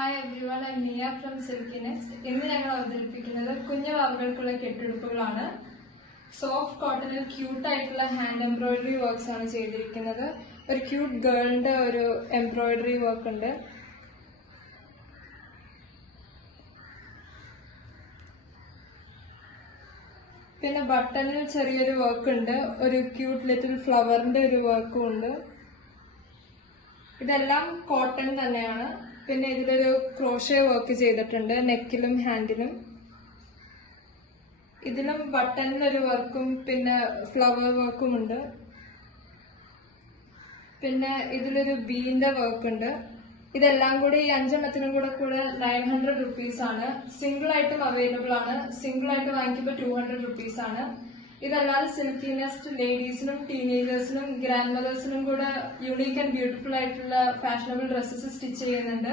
Hi everyone, I നിയ from silky nest. ഇന്ന് ഞങ്ങൾ അവതരിപ്പിക്കുന്നത് കുഞ്ഞു വാവുകൾക്കുള്ള കെട്ടുടുപ്പുകളാണ്. സോഫ്റ്റ് കോട്ടണിൽ ക്യൂട്ടായിട്ടുള്ള ഹാൻഡ് എംബ്രോയിഡറി വർക്ക്സ് ആണ് ചെയ്തിരിക്കുന്നത്. ഒരു ക്യൂട്ട് ഗേളിന്റെ ഒരു എംബ്രോയിഡറി വർക്ക് ഉണ്ട്. പിന്നെ ബട്ടണിൽ ചെറിയൊരു വർക്ക് ഉണ്ട്. ഒരു ക്യൂട്ട് ലിറ്റിൽ ഫ്ലവറിന്റെ ഒരു വർക്കും ഉണ്ട്. ഇതെല്ലാം കോട്ടൺ തന്നെയാണ്. പിന്നെ ഇതിലൊരു ക്രോഷേ വർക്ക് ചെയ്തിട്ടുണ്ട് നെക്കിലും ഹാൻഡിലും. ഇതിലും ബട്ടണിലൊരു വർക്കും പിന്നെ ഫ്ലവർ വർക്കും ഉണ്ട്. പിന്നെ ഇതിലൊരു ബീന്റെ വർക്ക് ഉണ്ട്. ഇതെല്ലാം കൂടി ഈ 5 കൂടെ 900 റുപ്പീസ് ആണ്. സിംഗിൾ ആയിട്ടും അവൈലബിൾ ആണ്. സിംഗിൾ ആയിട്ട് വാങ്ങിക്കുമ്പോൾ 200 റുപ്പീസ് ആണ്. ഇതല്ലാതെ സിൽക്കി നെസ്റ്റ് ലേഡീസിനും ടീനേജേഴ്സിനും ഗ്രാൻഡ് മദേഴ്സിനും കൂടെ യുണീക്ക് ആൻഡ് ബ്യൂട്ടിഫുൾ ആയിട്ടുള്ള ഫാഷനബിൾ ഡ്രസ്സസ് സ്റ്റിച്ച് ചെയ്യുന്നുണ്ട്.